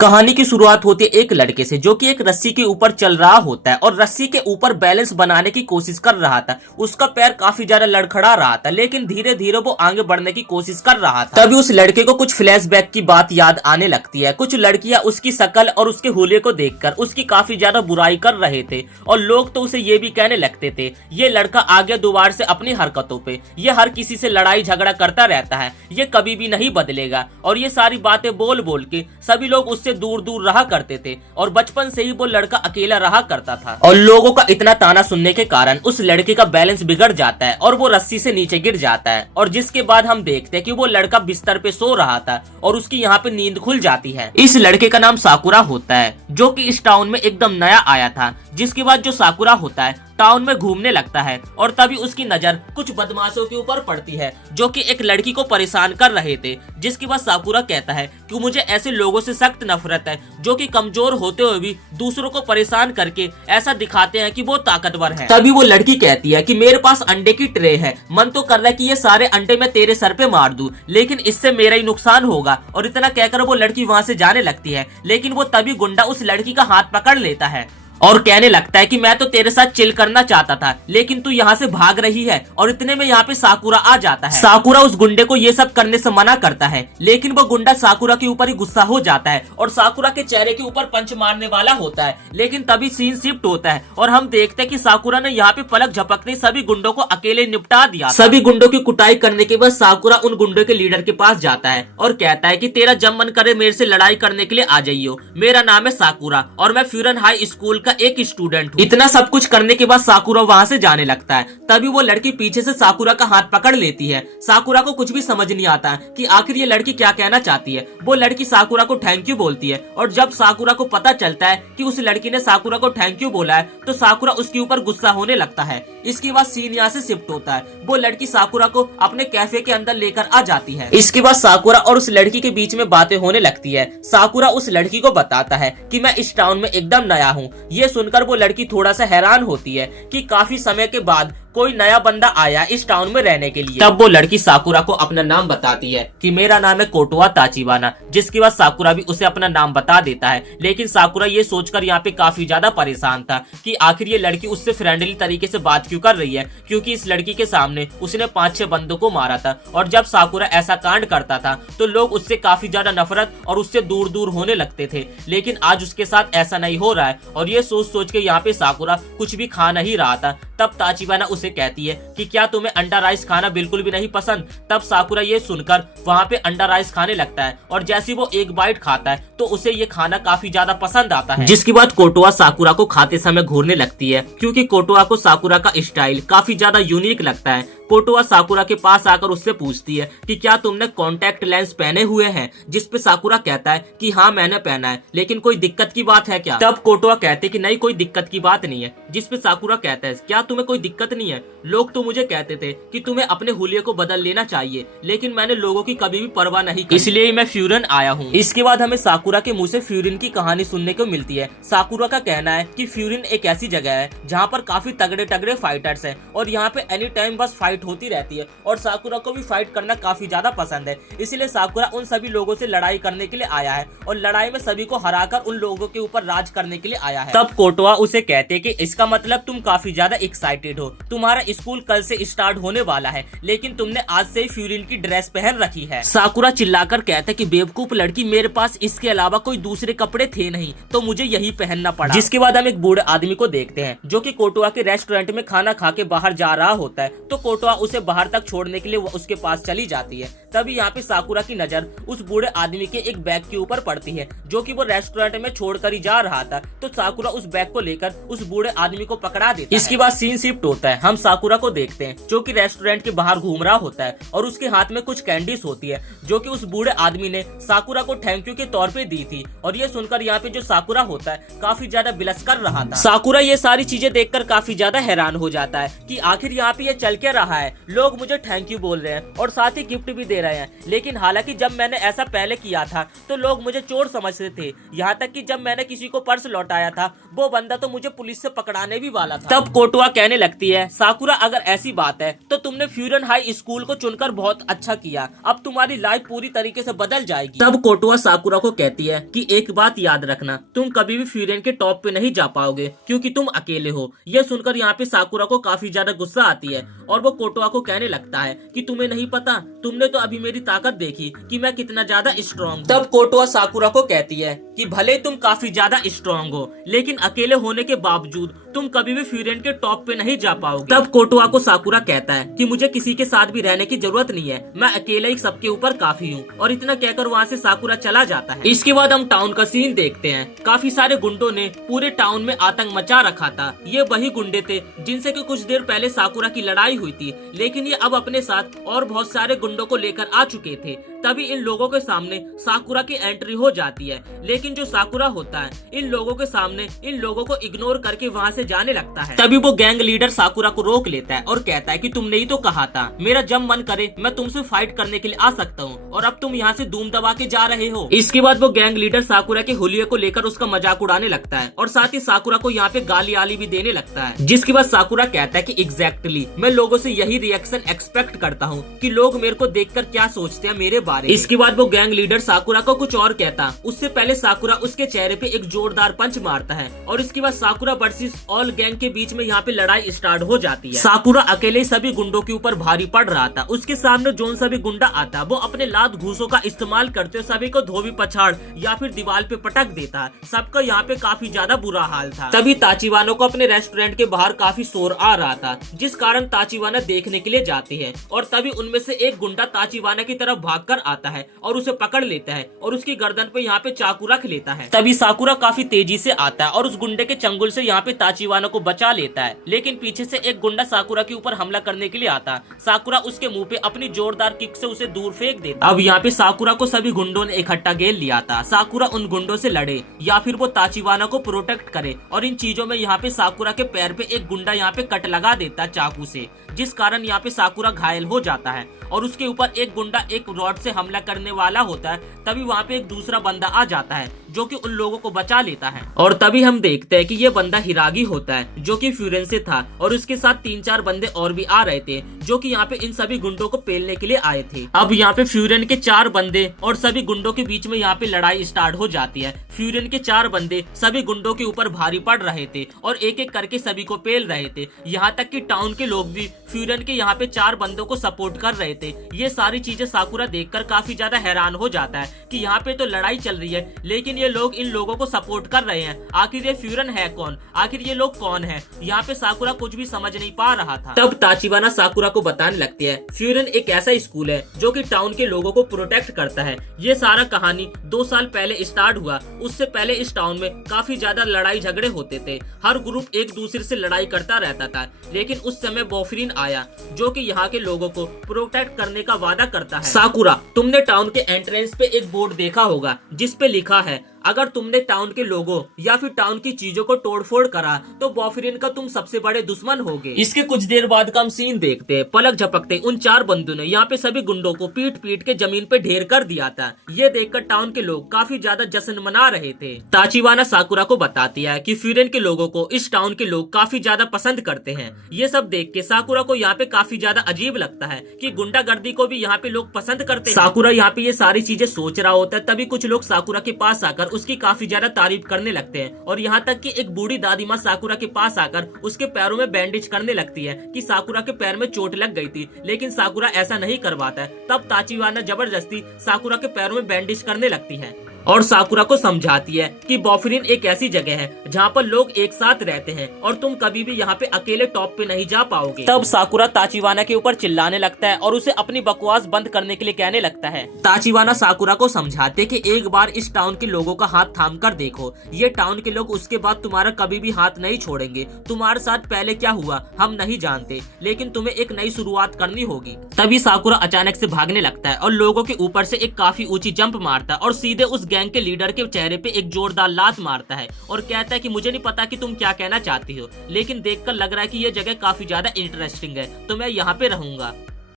कहानी की शुरुआत होती है एक लड़के से जो कि एक रस्सी के ऊपर चल रहा होता है और रस्सी के ऊपर बैलेंस बनाने की कोशिश कर रहा था। उसका पैर काफी ज्यादा लड़खड़ा रहा था, लेकिन धीरे धीरे वो आगे बढ़ने की कोशिश कर रहा था। तभी उस लड़के को कुछ फ्लैशबैक की बात याद आने लगती है। कुछ लड़कियां उसकी शकल और उसके हुलिये को देखकर उसकी काफी ज्यादा बुराई कर रहे थे और लोग तो उसे ये भी कहने लगते थे, ये लड़का आगे दोबार से अपनी हरकतों पे, ये हर किसी से लड़ाई झगड़ा करता रहता है, ये कभी भी नहीं बदलेगा। और ये सारी बातें बोल बोल के सभी लोग उससे दूर दूर रहा करते थे और बचपन से ही वो लड़का अकेला रहा करता था। और लोगों का इतना ताना सुनने के कारण उस लड़के का बैलेंस बिगड़ जाता है और वो रस्सी से नीचे गिर जाता है। और जिसके बाद हम देखते हैं कि वो लड़का बिस्तर पे सो रहा था और उसकी यहाँ पे नींद खुल जाती है। इस लड़के का नाम साकुरा होता है जो कि इस टाउन में एकदम नया आया था। जिसके बाद जो साकुरा होता है टाउन में घूमने लगता है और तभी उसकी नजर कुछ बदमाशों के ऊपर पड़ती है जो कि एक लड़की को परेशान कर रहे थे। जिसके बाद साकुरा कहता है कि मुझे ऐसे लोगों से सख्त नफरत है जो कि कमजोर होते हुए भी दूसरों को परेशान करके ऐसा दिखाते हैं कि वो ताकतवर है। तभी वो लड़की कहती है कि मेरे पास अंडे की ट्रे है, मन तो कर रहा है कि ये सारे अंडे मैं तेरे सर पे मार दूं, लेकिन इससे मेरा ही नुकसान होगा। और इतना कहकर वो लड़की वहाँ से जाने लगती है, लेकिन वो तभी गुंडा उस लड़की का हाथ पकड़ लेता है और कहने लगता है कि मैं तो तेरे साथ चिल करना चाहता था, लेकिन तू यहाँ से भाग रही है। और इतने में यहाँ पे साकुरा आ जाता है। साकुरा उस गुंडे को ये सब करने से मना करता है, लेकिन वो गुंडा साकुरा के ऊपर ही गुस्सा हो जाता है और साकुरा के चेहरे के ऊपर पंच मारने वाला होता है। लेकिन तभी सीन शिफ्ट होता है और हम देखते हैं कि साकुरा ने यहाँ पे पलक झपकते सभी गुंडों को अकेले निपटा दिया। सभी गुंडों की कुटाई करने के बाद साकुरा उन गुंडों के लीडर के पास जाता है और कहता है कि तेरा जब मन करे मेरे से लड़ाई करने के लिए आ जाइयो, मेरा नाम है साकुरा और मैं फ्यूरन हाई स्कूल का एक स्टूडेंट हूँ। इतना सब कुछ करने के बाद साकुरा वहाँ से जाने लगता है। तभी वो लड़की पीछे से साकुरा का हाथ पकड़ लेती है। साकुरा को कुछ भी समझ नहीं आता कि आखिर ये लड़की क्या कहना चाहती है। वो लड़की साकुरा को थैंक यू बोलती है और जब साकुरा को पता चलता है कि उस लड़की ने साकुरा को थैंक यू बोला है तो साकुरा उसके ऊपर गुस्सा होने लगता है। इसके बाद सीन यहाँ से शिफ्ट होता है। वो लड़की साकुरा को अपने कैफे के अंदर लेकर आ जाती है। इसके बाद साकुरा और उस लड़की के बीच में बातें होने लगती है। साकुरा उस लड़की को बताता है कि मैं इस टाउन में एकदम नया हूँ। ये सुनकर वो लड़की थोड़ा सा हैरान होती है कि काफी समय के बाद कोई नया बंदा आया इस टाउन में रहने के लिए। तब वो लड़की साकुरा को अपना नाम बताती है कि मेरा नाम है कोटोआ ताचिबाना। जिसके बाद साकुरा भी उसे अपना नाम बता देता है, लेकिन साकुरा ये सोचकर यहाँ पे काफी ज्यादा परेशान था कि आखिर ये लड़की उससे फ्रेंडली तरीके से बात क्यों कर रही है, क्योंकि इस लड़की के सामने उसने 5-6 बंदों को मारा था और जब साकुरा ऐसा कांड करता था तो लोग उससे काफी ज्यादा नफरत और उससे दूर दूर होने लगते थे। लेकिन आज उसके साथ ऐसा नहीं हो रहा है और ये सोच सोच के यहाँ पे साकुरा कुछ भी खा नहीं रहा था। तब ताचिबाना उसे कहती है कि क्या तुम्हें अंडा राइस खाना बिल्कुल भी नहीं पसंद। तब साकुरा ये सुनकर वहाँ पे अंडा राइस खाने लगता है और जैसे वो एक बाइट खाता है तो उसे ये खाना काफी ज्यादा पसंद आता है। जिसके बाद कोटोआ साकुरा को खाते समय घूरने लगती है, क्योंकि कोटोआ को साकुरा का स्टाइल काफी ज्यादा यूनिक लगता है। कोटोआ साकुरा के पास आकर उससे पूछती है कि क्या तुमने कॉन्टैक्ट लेंस पहने हुए हैं। जिसपे साकुरा कहता है कि हाँ मैंने पहना है, लेकिन कोई दिक्कत की बात है क्या। तब कोटोआ कहते हैं कि नहीं कोई दिक्कत की बात नहीं है। जिसपे साकुरा कहता है क्या तुम्हें कोई दिक्कत नहीं है, लोग तो मुझे कहते थे कि तुम्हें अपने हुलिये को बदल लेना चाहिए, लेकिन मैंने लोगों की कभी भी परवाह नहीं की, इसलिए मैं फ्यूरन आया हूँ। इसके बाद हमें साकुरा के मुंह से फ्यूरिन की कहानी सुनने को मिलती है। साकुरा का कहना है कि फ्यूरिन एक ऐसी जगह है जहाँ पर काफी तगड़े तगड़े फाइटर्स हैं और यहाँ पे एनी टाइम बस फाइट होती रहती है और साकुरा को भी फाइट करना काफी ज्यादा पसंद है। इसलिए साकुरा उन सभी लोगों से लड़ाई करने के लिए आया है और लड़ाई में सभी को हराकर उन लोगों के ऊपर राज करने के लिए आया है। तब कोटोआ उसे कहते हैं कि इसका मतलब तुम काफी ज्यादा एक्साइटेड हो, तुम्हारा स्कूल कल से स्टार्ट होने वाला है, लेकिन तुमने आज से ही फ्यूरिन की ड्रेस पहन रखी है। साकुरा चिल्लाकर कहता है कि बेवकूफ लड़की, मेरे पास इसके अलावा कोई दूसरे कपड़े थे नहीं तो मुझे यही पहनना पड़ा। जिसके बाद हम एक बूढ़े आदमी को देखते हैं जो कि कोटोआ के रेस्टोरेंट में खाना खा के बाहर जा रहा होता है। तो कोटोआ उसे बाहर तक छोड़ने के लिए वो उसके पास चली जाती है। तभी यहाँ पे साकुरा की नजर उस बूढ़े आदमी के एक बैग के ऊपर पड़ती है जो कि वो रेस्टोरेंट में छोड़कर ही जा रहा था। तो साकुरा उस बैग को लेकर उस बूढ़े आदमी को पकड़ा देता है। इसके बाद सीन शिफ्ट होता है। हम साकुरा को देखते हैं जो कि रेस्टोरेंट के बाहर घूम रहा होता है और उसके हाथ में कुछ कैंडीज होती है जो कि उस बूढ़े आदमी ने साकुरा को थैंक यू के तौर पे दी थी। और ये सुनकर यहाँ पे जो साकुरा होता है काफी ज्यादा बिलस कर रहा था। साकुरा ये सारी चीजें देखकर काफी ज्यादा हैरान हो जाता है कि आखिर यहाँ पे ये चल क्या रहा है, लोग मुझे थैंक यू बोल रहे हैं और साथ ही गिफ्ट भी दे रहे हैं। लेकिन हालांकि जब मैंने ऐसा पहले किया था तो लोग मुझे चोर समझते थे, यहाँ तक कि जब मैंने किसी को पर्स लौटाया था वो बंदा तो मुझे पुलिस से पकड़ाने भी वाला था। तब कोटवा कहने लगती है, साकुरा अगर ऐसी बात है तो तुमने फ्यूरन हाई स्कूल को चुनकर बहुत अच्छा किया, अब तुम्हारी लाइफ पूरी तरीके से बदल जाएगी। तब कोटवा साकुरा को कहती है कि एक बात याद रखना, तुम कभी भी फ्यूरन के टॉप पे नहीं जा पाओगे क्योंकि तुम अकेले हो। यह सुनकर यहाँ पे साकुरा को काफी ज्यादा गुस्सा आती है और वो कोटवा को कहने लगता है कि तुम्हें नहीं पता, तुमने तो अभी मेरी ताकत देखी कि मैं कितना ज्यादा स्ट्रॉन्ग। तब कोटवा साकुरा को कहती है कि भले तुम काफी ज्यादा स्ट्रॉन्ग हो लेकिन अकेले होने के बावजूद तुम कभी भी फ्यूरन के टॉप पे नहीं जा पाओगे। तब कोटवा को साकुरा कहता है कि मुझे किसी के साथ भी रहने की जरूरत नहीं है, मैं अकेले ही सबके ऊपर काफी हूँ। और इतना कहकर वहाँ से साकुरा चला जाता है। इसके बाद हम टाउन का सीन देखते हैं। काफी सारे गुंडों ने पूरे टाउन में आतंक मचा रखा था। ये वही गुंडे थे जिनसे कि कुछ देर पहले साकुरा की लड़ाई हुई थी, लेकिन ये अब अपने साथ और बहुत सारे गुंडों को लेकर आ चुके थे। तभी इन लोगों के सामने साकुरा की एंट्री हो जाती है, लेकिन जो साकुरा होता है इन लोगों के सामने इन लोगों को इग्नोर करके वहाँ से जाने लगता है। तभी वो गैंग लीडर साकुरा को रोक लेता है और कहता है कि तुमने ही तो कहा था मेरा जब मन करे मैं तुमसे फाइट करने के लिए आ सकता हूँ और अब तुम यहाँ से धूम दबा के जा रहे हो। इसके बाद वो गैंग लीडर साकुरा के हुलिये को लेकर उसका मजाक उड़ाने लगता है और साथ ही साकुरा को यहाँ पे गाली आली भी देने लगता है, जिसके बाद साकुरा कहता है कि एग्जैक्टली मैं लोगों से यही रिएक्शन एक्सपेक्ट करता हूँ कि लोग मेरे को देखकर क्या सोचते हैं मेरे बारे में। इसके बाद वो गैंग लीडर साकुरा को कुछ और कहता, उससे पहले साकुरा उसके चेहरे पे एक जोरदार पंच मारता है और इसके बाद साकुरा वर्सेस ऑल गैंग के बीच में यहाँ पे लड़ाई स्टार्ट हो जाती है। साकुरा अकेले सभी गुंडों के ऊपर भारी पड़ रहा था। उसके सामने जोन सा भी गुंडा आता वो अपने लात घूसों का इस्तेमाल करते सभी को धोबी पछाड़ या फिर दीवार पे पटक देता है। सबका यहाँ पे काफी ज्यादा बुरा हाल था। तभी ताचिवाना को अपने रेस्टोरेंट के बाहर काफी शोर आ रहा था, जिस कारण ताचिवाना देखने के लिए जाती है और तभी उनमें से एक गुंडा ताचिवाना की तरफ भागकर आता है और उसे पकड़ लेता है और उसकी गर्दन पे यहाँ पे चाकू रख लेता है। तभी साकुरा काफी तेजी से आता है और उस गुंडे के चंगुल से यहाँ पे ताचिवाना को बचा लेता है, लेकिन पीछे से एक गुंडा साकुरा के ऊपर हमला करने के लिए आता। साकुरा उसके मुंह पे अपनी जोरदार किक से उसे दूर फेंक देता। अब यहाँ पे साकुरा को सभी गुंडों ने इकट्ठा घेर लिया था। साकुरा उन गुंडों से लड़े या फिर वो ताचिवाना को प्रोटेक्ट करे और इन चीजों में यहाँ पे साकुरा के पैर पे एक गुंडा यहाँ पे कट लगा देता चाकू से, जिस कारण यहाँ पे साकुरा घायल हो जाता है और उसके ऊपर एक गुंडा एक रॉड से हमला करने वाला होता है। तभी वहाँ पे एक दूसरा बंदा आ जाता है जो कि उन लोगों को बचा लेता है और तभी हम देखते हैं कि ये बंदा हिरागी होता है जो कि फ्यूरन से था और उसके साथ 3-4 बंदे और भी आ रहे थे जो कि यहाँ पे इन सभी गुंडों को पेलने के लिए आए थे। अब यहाँ पे फ्यूरन के 4 बंदे और सभी गुंडों के बीच में यहाँ पे लड़ाई स्टार्ट हो जाती है। फ्यूरन के 4 बंदे सभी गुंडों के ऊपर भारी पड़ रहे थे और एक एक करके सभी को पेल रहे थे। यहाँ तक कि टाउन के लोग भी फ्यूरन के यहाँ पे 4 बंदों को सपोर्ट कर रहे थे। ये सारी चीजें साकुरा देखकर काफी ज्यादा हैरान हो जाता है कि यहाँ पे तो लड़ाई चल रही है लेकिन ये लोग इन लोगों को सपोर्ट कर रहे हैं। आखिर ये फ्यूरन है कौन, आखिर ये लोग कौन है? यहाँ पे साकुरा कुछ भी समझ नहीं पा रहा था। तब ताचिवाना साकुरा को बताने लगती है फ्यूरन एक ऐसा स्कूल है जो कि टाउन के लोगों को प्रोटेक्ट करता है। ये सारा कहानी 2 साल पहले स्टार्ट हुआ। उससे पहले इस टाउन में काफी ज्यादा लड़ाई झगड़े होते थे। हर ग्रुप एक दूसरे से लड़ाई करता रहता था, लेकिन उस समय बॉफरिन आया जो कि यहाँ के लोगों को प्रोटेक्ट करने का वादा करता है। साकुरा, तुमने टाउन के एंट्रेंस पे एक बोर्ड देखा होगा जिस पे लिखा है अगर तुमने टाउन के लोगों या फिर टाउन की चीजों को तोड़फोड़ करा तो बॉफरिन का तुम सबसे बड़े दुश्मन होगे। इसके कुछ देर बाद का हम सीन देखते हैं। पलक झपकते उन 4 बंदों ने यहाँ पे सभी गुंडों को पीट पीट के जमीन पे ढेर कर दिया था। ये देखकर टाउन के लोग काफी ज्यादा जश्न मना रहे थे। ताचिवाना साकुरा को बताती है कि फ्यूरन के लोगों को इस टाउन के लोग काफी ज्यादा पसंद करते हैं। ये सब देख के साकुरा को यहाँ पे काफी ज्यादा अजीब लगता है कि गुंडागर्दी को भी यहाँ पे लोग पसंद करते हैं। साकुरा यहाँ पे ये सारी चीजें सोच रहा होता है, तभी कुछ लोग साकुरा के पास आकर उसकी काफी ज्यादा तारीफ करने लगते हैं और यहाँ तक कि एक बूढ़ी दादी माँ साकुरा के पास आकर उसके पैरों में बैंडेज करने लगती है कि साकुरा के पैर में चोट लग गई थी, लेकिन साकुरा ऐसा नहीं करवाता है। तब ताचिवाना जबरदस्ती साकुरा के पैरों में बैंडेज करने लगती है और साकुरा को समझाती है कि बॉफरिन एक ऐसी जगह है जहाँ पर लोग एक साथ रहते हैं और तुम कभी भी यहाँ पे अकेले टॉप पे नहीं जा पाओगे। तब साकुरा ताचिवाना के ऊपर चिल्लाने लगता है और उसे अपनी बकवास बंद करने के लिए कहने लगता है। ताचिवाना साकुरा को समझाते कि एक बार इस टाउन के लोगों का हाथ थाम कर देखो, ये टाउन के लोग उसके बाद तुम्हारा कभी भी हाथ नहीं छोड़ेंगे। तुम्हारे साथ पहले क्या हुआ हम नहीं जानते, लेकिन तुम्हें एक नई शुरुआत करनी होगी। तभी साकुरा अचानक से भागने लगता है और लोगों के ऊपर से एक काफी ऊंची जंप मारता है और सीधे उस गैंग के लीडर के चेहरे पे एक जोरदार लात मारता है और कहता है कि मुझे नहीं पता कि तुम क्या कहना चाहती हो, लेकिन देखकर लग रहा है कि ये जगह काफी ज्यादा इंटरेस्टिंग है, तो मैं यहाँ पे रहूंगा।